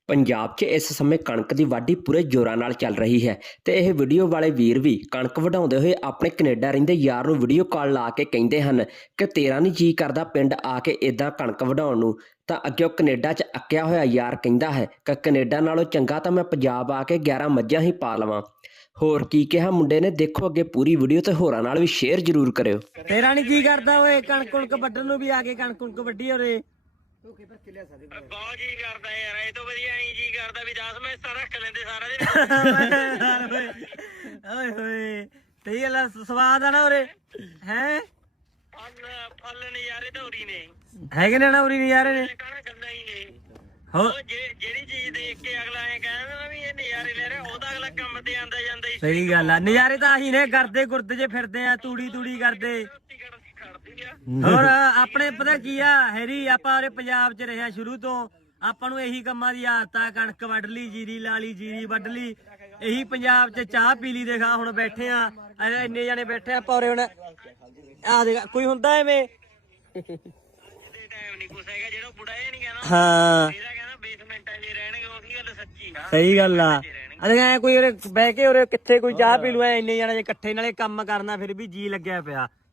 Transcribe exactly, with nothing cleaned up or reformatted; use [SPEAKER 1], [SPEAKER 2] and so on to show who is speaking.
[SPEAKER 1] ਪੰਜਾਬ 'ਚ ਇਸ ਸਮੇਂ ਕਣਕ ਦੀ ਵਾਢੀ ਪੂਰੇ ਜ਼ੋਰਾਂ ਨਾਲ ਚੱਲ ਰਹੀ ਹੈ ਤੇ ਇਹ ਵੀਡੀਓ ਵਾਲੇ ਵੀਰ ਵੀ ਕਣਕ ਵਢਾਉਂਦੇ ਹੋਏ ਆਪਣੇ ਕੈਨੇਡਾ ਰਹਿੰਦੇ ਯਾਰ ਨੂੰ ਵੀਡੀਓ ਕਾਲ ਲਾ ਕੇ ਕਹਿੰਦੇ ਹਨ ਕਿ ਤੇਰਾ ਨਹੀਂ ਜੀ ਕਰਦਾ ਪਿੰਡ ਆ ਕੇ ਇਦਾਂ ਕਣਕ ਵਢਾਉਣ ਨੂੰ। ਤਾਂ ਅੱਗੇ ਕੈਨੇਡਾ 'ਚ ਅੱਕਿਆ ਹੋਇਆ ਯਾਰ ਕਹਿੰਦਾ ਹੈ ਕਿ ਕੈਨੇਡਾ ਨਾਲੋਂ ਚੰਗਾ ਤਾਂ ਮੈਂ ਪੰਜਾਬ ਆ ਕੇ ਗਿਆਰਾਂ ਮੱਝਾਂ ਹੀ ਪਾ ਲਵਾਂ। ਹੋਰ ਕੀ ਕਿਹਾ ਮੁੰਡੇ ਨੇ, ਦੇਖੋ ਅੱਗੇ ਪੂਰੀ ਵੀਡੀਓ ਤੇ ਹੋਰਾਂ ਨਾਲ ਵੀ ਸ਼ੇਅਰ ਜ਼ਰੂਰ ਕਰਿਓ।
[SPEAKER 2] ਤੇਰਾ ਨਹੀਂ ਜੀ ਕਰਦਾ ਓਏ ਕਣਕ ਕੁਣਕ ਵੱਢਣ ਨੂੰ ਵੀ ਆ ਕੇ ਕਣਕ ਕੁਣਕ ਵੱਢੀ ਹੋਰੇ।
[SPEAKER 3] ਬਹੁਤ ਜੀ ਕਰਦਾ ਯਾਰ, ਇਹ ਤੋਂ ਵਧੀਆ ਨਹੀਂ ਜੀ ਕਰਦਾ ਵੀ ਦਸ ਮੈਸਾਂ ਰੱਖ ਲੈਂਦੇ ਸਾਰਾ ਦਿਨ।
[SPEAKER 2] ਓਏ ਹੋਏ ਸਹੀ ਗੱਲ ਆ, ਸਵਾਦ ਆ ਨਾ ਉਰੇ ਹੈ।
[SPEAKER 3] ਫਲ ਫਲ ਨਜ਼ਾਰੇ ਧੌਰੀ ਨੇ
[SPEAKER 2] ਹੈਗੇ ਨੇ ਨਾ ਉਰੀ ਨਜ਼ਾਰੇ ਨੇ।
[SPEAKER 3] ਕਹਿਣਾ ਗੰਦਾ ਹੀ ਨੇ।
[SPEAKER 2] ਹੋ
[SPEAKER 3] ਉਹ ਜੇ- ਜਿਹੜੀ ਚੀਜ਼ ਦੇਖ ਕੇ ਅਗਲਾ ਐ ਕਹਿੰਦਾ ਨਾ ਵੀ ਇਹ ਨਜ਼ਾਰੇ ਲੈ ਰਿਹਾ, ਉਹਦਾ ਅਗਲਾ ਕੰਮ ਤੇ ਆਂਦਾ ਜਾਂਦਾ ਹੀ।
[SPEAKER 2] ਸਹੀ ਗੱਲ ਆ, ਨਜ਼ਾਰੇ ਤਾਂ ਆਹੀ ਨੇ, ਕਰਦੇ ਗੁਰਦੇ ਜੇ ਫਿਰਦੇ ਆ, ਤੂੜੀ ਤੂੜੀ ਕਰਦੇ।
[SPEAKER 3] ਰੋਟੀ ਖੜਦੀ ਆ।
[SPEAKER 2] ਹੋਰ ਆਪਣੇ ਪਤਾ ਕੀ ਆ ਹੈਰੀ, ਆਪਾਂ ਉਰੇ ਪੰਜਾਬ 'ਚ ਰਿਹਾ ਸ਼ੁਰੂ ਤੋਂ, ਆਪਾਂ ਨੂੰ ਇਹੀ ਕੰਮਾਂ ਦੀ ਆਦਤ ਆ। ਕਣਕ ਵੱਢ ਲਈ, ਜੀਰੀ ਲਾ ਲਈ, ਜੀਰੀ ਵੱਢ ਲਈ, ਇਹੀ ਪੰਜਾਬ 'ਚ ਚਾਹ ਪੀ ਲਈ। ਦੇਖਾ ਹੁਣ ਬੈਠੇ ਆ ਇੰਨੇ ਜਾਣੇ ਬੈਠੇ ਆ ਪੌਰੇ। ਹੁਣ ਆ ਦੇਖ ਕੋਈ ਹੁੰਦਾ ਐਵੇਂ
[SPEAKER 3] ਟਾਈਮ ਨਹੀਂ ਕੁਛ ਹੈਗਾ ਜਿਹੜਾ ਬੁੜਾ ਇਹ ਨਹੀਂ ਕਹਿੰਦਾ।
[SPEAKER 2] ਹਾਂ
[SPEAKER 3] ਇਹਦਾ ਕਹਿੰਦਾ ਬੇਸਮੈਂਟਾਂ 'ਚ ਰਹਿਣਗੇ, ਉਹਦੀ ਗੱਲ ਸੱਚੀ ਆ।
[SPEAKER 2] ਸਹੀ ਗੱਲ ਆ। ਅਰੇ ਕੋਈ ਉਰੇ ਬਹਿ ਕੇ ਉਰੇ ਕਿੱਥੇ ਕੋਈ ਚਾਹ ਪੀ ਲੂ, ਐ ਇੰਨੇ ਜਾਣੇ ਜੇ ਇਕੱਠੇ ਨਾਲੇ ਕੰਮ ਕਰਨਾ ਫਿਰ ਵੀ ਜੀ ਲੱਗਿਆ ਪਿਆ।